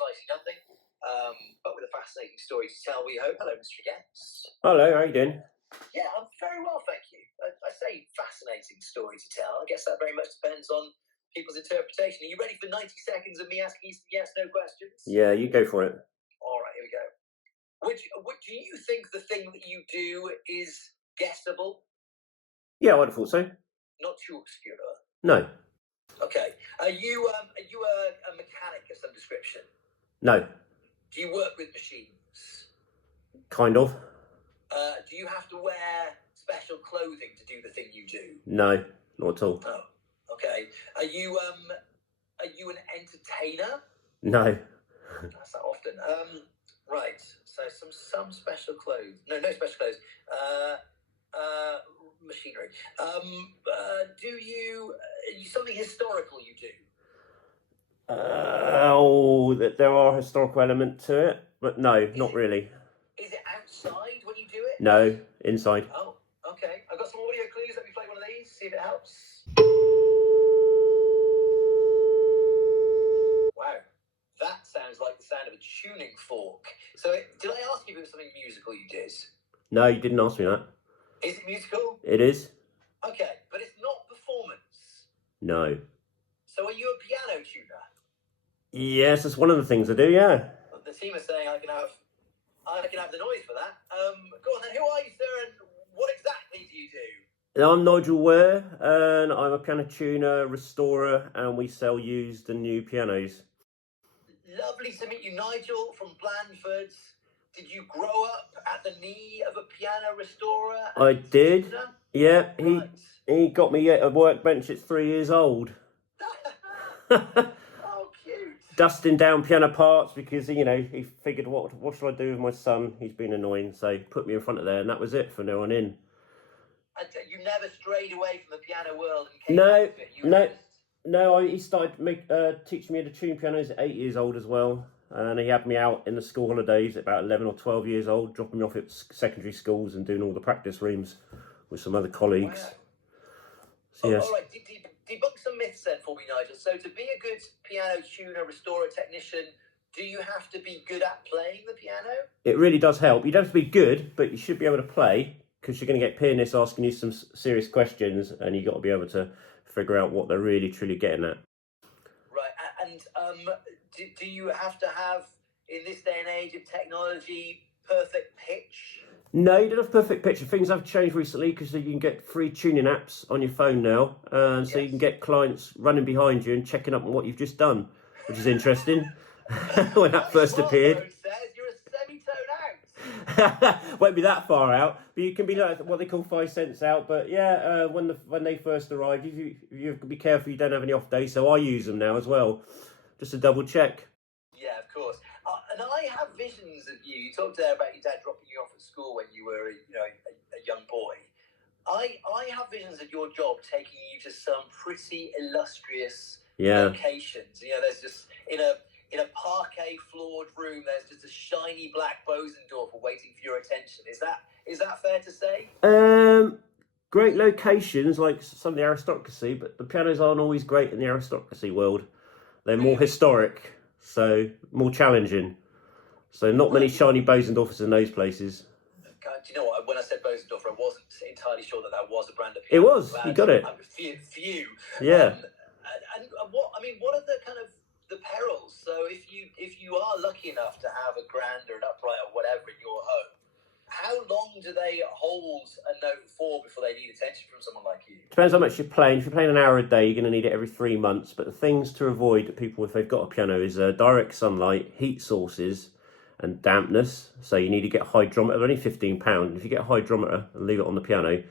precisely nothing, but with a fascinating story to tell, we hope. Hello, Mr. Gens. Hello, how you doing? Yeah, I'm very well, thank you. I say fascinating story to tell. I guess that very much depends on people's interpretation. Are you ready for 90 seconds of me asking you some yes/no questions? Yeah, you go for it. All right, here we go. Do you think the thing that you do is guessable? Yeah, I would have thought so. Not too obscure. No. Okay. Are you a mechanic of some description? No. Do you work with machines? Kind of. Do you have to wear special clothing to do the thing you do? No, not at all. Oh, okay. Are you an entertainer? No. That's not often. Right. So some special clothes. No special clothes. Machinery. Something historical you do? There are historical element to it, but no, not really. Is it outside when you do it? No, inside. Oh, okay. I've got some audio clues. Let me play one of these, see if it helps. Wow. That sounds like the sound of a tuning fork. So, did I ask you if it was something musical you did? No, you didn't ask me that. Is it musical? It is. Okay, but it's not performance. No. So, are you a piano tuner? Yes, that's one of the things I do, yeah. Well, the team is saying I can have the noise for that. Go on then, who are you, sir, and what exactly do you do? I'm Nigel Ware, and I'm a piano tuner, restorer, and we sell used and new pianos. Lovely to meet you, Nigel from Blandford. Did you grow up at the knee of a piano restorer? I did. Tuner? Yeah, Right. he got me a workbench at 3 years old. Oh, cute. Dusting down piano parts because, he figured, what should I do with my son? He's been annoying, so he put me in front of there, and that was it from now on in. And you never strayed away from the piano world and came back to it? No, he started teaching me to tune pianos at 8 years old as well. And he had me out in the school holidays at about 11 or 12 years old, dropping me off at secondary schools and doing all the practice rooms with some other colleagues. Wow. So, yes. All right, debunk some myths then for me, Nigel. So to be a good piano tuner, restorer, technician, do you have to be good at playing the piano? It really does help. You don't have to be good, but you should be able to play, because you're going to get pianists asking you some serious questions, and you've got to be able to figure out what they're really, truly getting at. Right, and do you have to have, in this day and age of technology, perfect pitch? No, you don't have perfect pitch. Things have changed recently because you can get free tuning apps on your phone now, and so you can get clients running behind you and checking up on what you've just done, which is interesting. When that first appeared. You're a semitone out. Won't be that far out, but you can be like what they call 5 cents out. But yeah, when they first arrived, you have to be careful you don't have any off days. So I use them now as well, just to double check. Yeah, of course. And I have visions of you. You talked there about your dad dropping you off at school when you were, a young boy. I have visions of your job taking you to some pretty illustrious locations. There's just in a parquet floored room, there's just a shiny black Bosendorfer waiting for your attention. Is that fair to say? Great locations like some of the aristocracy, but the pianos aren't always great in the aristocracy world. They're more historic, so more challenging. So not many shiny Bosendorfers in those places. God, do you know what? When I said Bosendorfer, I wasn't entirely sure that was a brand of It piano. was. You got it. Few. Yeah. And what are the kind of the perils? So if you are lucky enough to have a grand or an upright or whatever in your home, how long do they hold a note for before they need attention from someone like you? Depends how much you're playing. If you're playing an hour a day, you're going to need it every 3 months. But the things to avoid that people, if they've got a piano, is direct sunlight, heat sources, and dampness. So you need to get a hydrometer. They're only £15. If you get a hydrometer and leave it on the piano,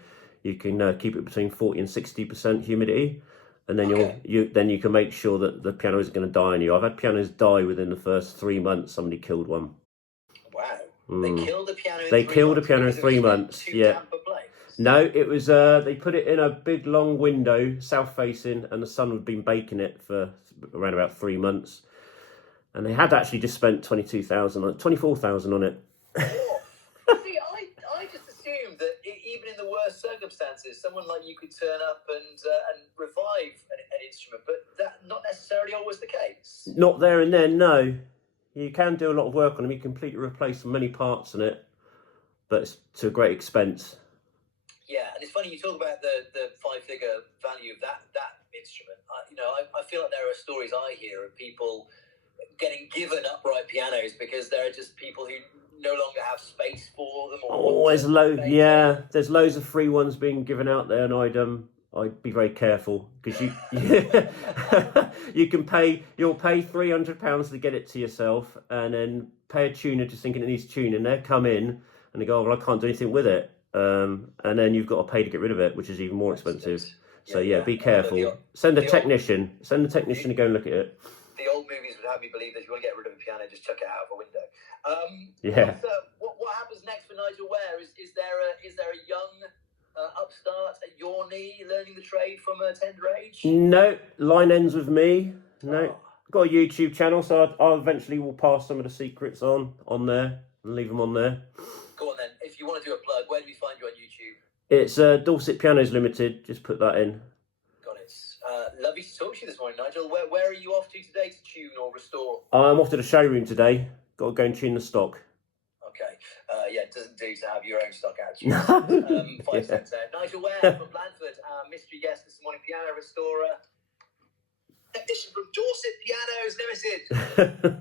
you can keep it between 40 and 60% humidity. And then you can make sure that the piano isn't going to die on you. I've had pianos die within the first 3 months. Somebody killed one. Wow. They killed the piano in 3 months? They killed a piano in 3 months, yeah. No, it was, they put it in a big long window, south-facing, and the sun had been baking it for around about 3 months. And they had actually just spent 24,000 on it. See, I just assumed that even in the worst circumstances, someone like you could turn up and revive an instrument, but that's not necessarily always the case. Not there and then, no. You can do a lot of work on them. You completely replace many parts in it, but it's to a great expense. Yeah, and it's funny you talk about the 5-figure value of that instrument. I feel like there are stories I hear of people getting given upright pianos because there are just people who no longer have space for them. There's loads of free ones being given out there, and I'd be very careful because you'll pay £300 to get it to yourself, and then pay a tuner just thinking it needs tuning. They come in and they go, well, I can't do anything with it, and then you've got to pay to get rid of it, which is even more expensive. So be careful. Send a technician to go and look at it. The old movies would have me believe that if you want to get rid of a piano, just chuck it out of a window. What happens next for Nigel Ware? Is there a young upstart at your knee learning the trade from a tender age? No, line ends with me. No, got a YouTube channel, so I eventually will pass some of the secrets on there and leave them on there. Go on then. If you want to do a plug, where do we find you on YouTube? It's Dorset Pianos Ltd. Just put that in. Got it. Lovely to talk to you this morning, Nigel. Where are you off to today to tune or restore? I'm off to the showroom today. Got to go and tune the stock. Okay. It doesn't do to have your own stock out. 5 cents there. Nigel Ware from Blandford, mystery guest this morning, piano restorer, technician from Dorset Pianos Ltd.